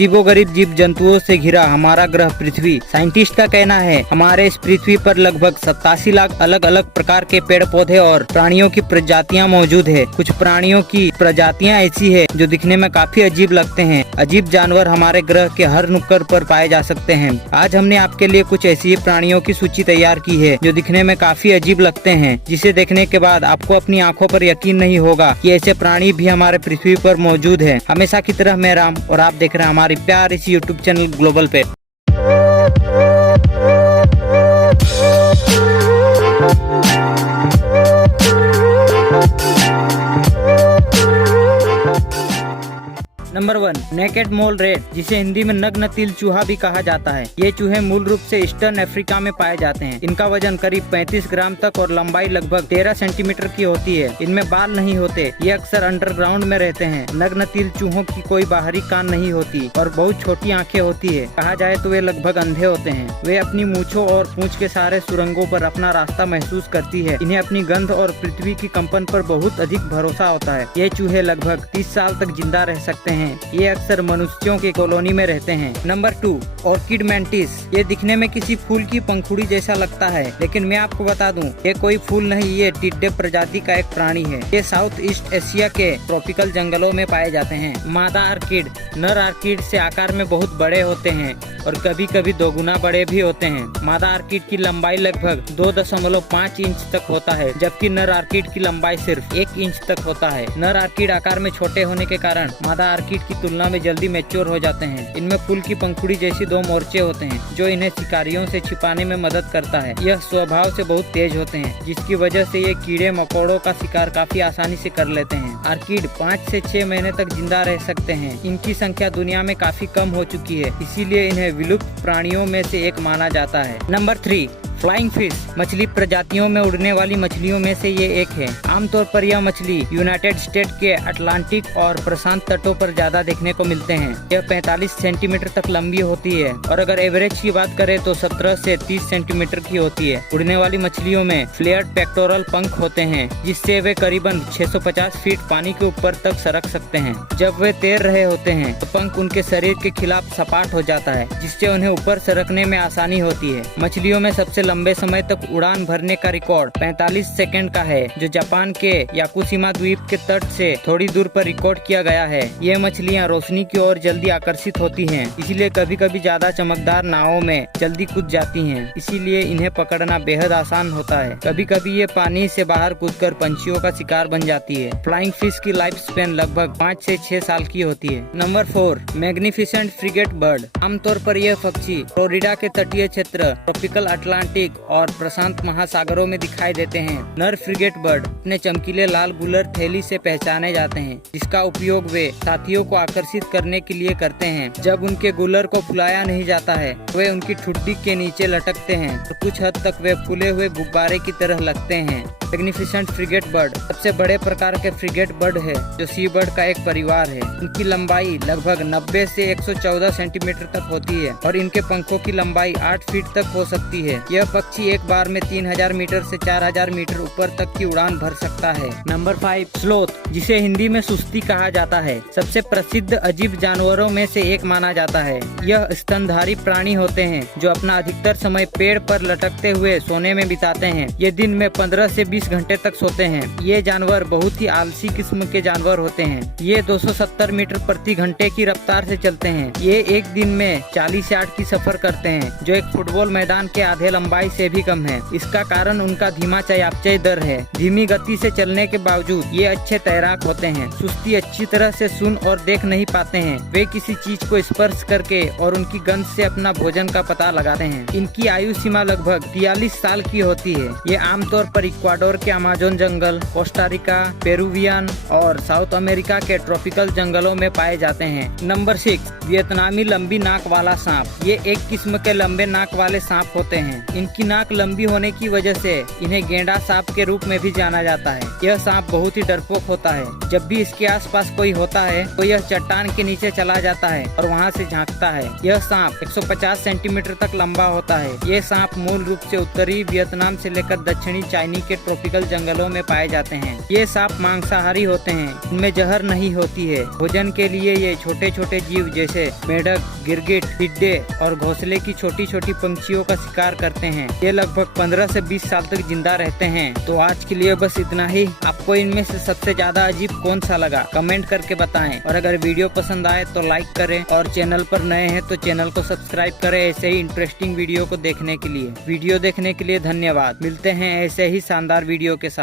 अजीबोगरीब जीव जंतुओं से घिरा हमारा ग्रह पृथ्वी। साइंटिस्ट का कहना है हमारे इस पृथ्वी पर लगभग 87 लाख अलग अलग प्रकार के पेड़ पौधे और प्राणियों की प्रजातियां मौजूद है। कुछ प्राणियों की प्रजातियां ऐसी है जो दिखने में काफी अजीब लगते हैं। अजीब जानवर हमारे ग्रह के हर नुक्कड़ पर पाए जा सकते हैं। आज हमने आपके लिए कुछ ऐसी प्राणियों की सूची तैयार की है जो दिखने में काफी अजीब लगते हैं, जिसे देखने के बाद आपको अपनी आंखों पर यकीन नहीं होगा कि ऐसे प्राणी भी हमारे पृथ्वी पर मौजूद है। हमेशा की तरह मैं राम और आप देख रहे हैं हमारी प्यार इस यूट्यूब चैनल ग्लोबल पे। नंबर 1, नेकेड मोल रेट, जिसे हिंदी में नग्न तिल चूहा भी कहा जाता है। ये चूहे मूल रूप से ईस्टर्न अफ्रीका में पाए जाते हैं। इनका वजन करीब 35 ग्राम तक और लंबाई लगभग 13 सेंटीमीटर की होती है। इनमें बाल नहीं होते। ये अक्सर अंडरग्राउंड में रहते हैं। नग्न तिल चूहों की कोई बाहरी कान नहीं होती और बहुत छोटी आंखें होती है। कहा जाए तो वे लगभग अंधे होते हैं। वे अपनी मूंछों और पूंछ के सारे सुरंगों पर अपना रास्ता महसूस करती है। इन्हें अपनी गंध और पृथ्वी की कंपन पर बहुत अधिक भरोसा होता है। ये चूहे लगभग 30 साल तक जिंदा रह सकते हैं। ये अक्सर मनुष्यों की कॉलोनी में रहते हैं। Number 2, orchid mantis. ये दिखने में किसी फूल की पंखुड़ी जैसा लगता है, लेकिन मैं आपको बता दूं ये कोई फूल नहीं, ये टिड्डे प्रजाति का एक प्राणी है। ये साउथ ईस्ट एशिया के ट्रॉपिकल जंगलों में पाए जाते हैं। मादा आर्किड नर आर्किड से आकार में बहुत बड़े होते हैं और कभी कभी 2 गुना बड़े भी होते हैं। मादा आर्किड की लंबाई लगभग 2.5 इंच तक होता है, जबकि नर आर्किड की लंबाई सिर्फ 1 इंच तक होता है। नर आर्किड आकार में छोटे होने के कारण मादा आर्किड की तुलना में जल्दी मैच्योर हो जाते हैं। इनमें फूल की पंखुड़ी जैसी 2 मोर्चे होते हैं, जो इन्हें शिकारियों से छिपाने में मदद करता है। यह स्वभाव से बहुत तेज होते हैं, जिसकी वजह से ये कीड़े मकोड़ों का शिकार काफी आसानी से कर लेते हैं। आर्किड 5 से 6 महीने तक जिंदा रह सकते हैं। इनकी संख्या दुनिया में काफी कम हो चुकी है, इसीलिए इन्हें विलुप्त प्राणियों में से एक माना जाता है। Number 3, flying fish. मछली प्रजातियों में उड़ने वाली मछलियों में से ये एक है। आमतौर पर यह मछली यूनाइटेड स्टेट के अटलांटिक और प्रशांत तटों पर ज्यादा देखने को मिलते हैं। यह 45 सेंटीमीटर तक लंबी होती है और अगर एवरेज की बात करें तो 17 से 30 सेंटीमीटर की होती है। उड़ने वाली मछलियों में फ्लेयर्ड पेक्टोरल पंख होते हैं, जिससे वे करीबन 650 फीट पानी के ऊपर तक सरक सकते हैं। जब वे तैर रहे होते हैं तो पंख उनके शरीर के खिलाफ सपाट हो जाता है, जिससे उन्हें ऊपर सरकने में आसानी होती है। मछलियों में सबसे लंबे समय तक उड़ान भरने का रिकॉर्ड 45 सेकंड का है, जो जापान के याकुशिमा द्वीप के तट से थोड़ी दूर पर रिकॉर्ड किया गया है। ये मछलियां रोशनी की ओर जल्दी आकर्षित होती हैं, इसीलिए कभी कभी ज्यादा चमकदार नावों में जल्दी कूद जाती हैं। इसीलिए इन्हें पकड़ना बेहद आसान होता है। कभी कभी ये पानी से बाहर कूदकर पंछियों का शिकार बन जाती है। फ्लाइंग फिश की लाइफ स्पेन लगभग 5 से 6 साल की होती है। Number 4, magnificent frigate bird. आमतौर पर यह पक्षी फ्लोरिडा के तटीय क्षेत्र, ट्रॉपिकल अटलांटिक और प्रशांत महासागरों में दिखाई देते हैं। नर फ्रिगेट बर्ड अपने चमकीले लाल गुलर थैली से पहचाने जाते हैं, जिसका उपयोग वे साथियों को आकर्षित करने के लिए करते हैं। जब उनके गुलर को फुलाया नहीं जाता है, वे उनकी ठुड्डी के नीचे लटकते हैं और कुछ हद तक वे फूले हुए गुब्बारे की तरह लगते हैं। मैग्निफिसेंट फ्रिगेट बर्ड सबसे बड़े प्रकार के फ्रिगेट बर्ड है, जो सी बर्ड का एक परिवार है। इनकी लंबाई लगभग 90 से 114 सेंटीमीटर तक होती है और इनके पंखों की लंबाई 8 फीट तक हो सकती है। यह पक्षी एक बार में 3000 मीटर से 4000 मीटर ऊपर तक की उड़ान भर सकता है। नंबर 5, स्लोथ, जिसे हिंदी में सुस्ती कहा जाता है, सबसे प्रसिद्ध अजीब जानवरों में से एक माना जाता है। यह स्तनधारी प्राणी होते हैं जो अपना अधिकतर समय पेड़ पर लटकते हुए सोने में बिताते हैं। ये दिन में 15 से 20 घंटे तक सोते हैं। ये जानवर बहुत ही आलसी किस्म के जानवर होते हैं। ये 270 मीटर प्रति घंटे की रफ्तार से चलते हैं। ये एक दिन में 40 यार्ड की सफर करते हैं, जो एक फुटबॉल मैदान के आधे लंबाई से भी कम है। इसका कारण उनका धीमा चयापचय दर है। धीमी गति से चलने के बावजूद ये अच्छे तैराक होते हैं। सुस्ती अच्छी तरह से सुन और देख नहीं पाते हैं। वे किसी चीज को स्पर्श करके और उनकी गंध से अपना भोजन का पता लगाते हैं। इनकी आयु सीमा लगभग 43 साल की होती है। ये आमतौर पर इक्वाडोर के अमेज़न जंगल, कोस्टारिका, पेरुवियन और साउथ अमेरिका के ट्रॉपिकल जंगलों में पाए जाते हैं। नंबर 6, वियतनामी लंबी नाक वाला सांप। ये एक किस्म के लंबे नाक वाले सांप होते हैं। इनकी नाक लंबी होने की वजह से इन्हें गेंडा सांप के रूप में भी जाना जाता है। यह सांप बहुत ही डरपोक होता है। जब भी इसके आसपास कोई होता है तो यह चट्टान के नीचे चला जाता है और वहां से झांकता है। यह सांप 150 सेंटीमीटर तक लंबा होता है। ये सांप मूल रूप से उत्तरी वियतनाम से लेकर दक्षिणी चाइना के ट्रॉपिकल जंगलों में पाए जाते हैं। ये सांप मांसाहारी होते हैं, इनमें जहर नहीं होती है। भोजन के लिए ये छोटे छोटे जीव जैसे मेढक, गिरगिट, टिड्डे और घोंसले की छोटी छोटी पंछियों का शिकार करते हैं। ये लगभग 15 से 20 साल तक जिंदा रहते हैं। तो आज के लिए बस इतना ही। आपको इनमें से सबसे ज्यादा अजीब कौन सा लगा कमेंट करके बताएं। और अगर वीडियो पसंद आए तो लाइक करें और चैनल पर नए हैं तो चैनल को सब्सक्राइब करें ऐसे ही इंटरेस्टिंग वीडियो को देखने के लिए। वीडियो देखने के लिए धन्यवाद। मिलते हैं ऐसे ही शानदार वीडियो के साथ।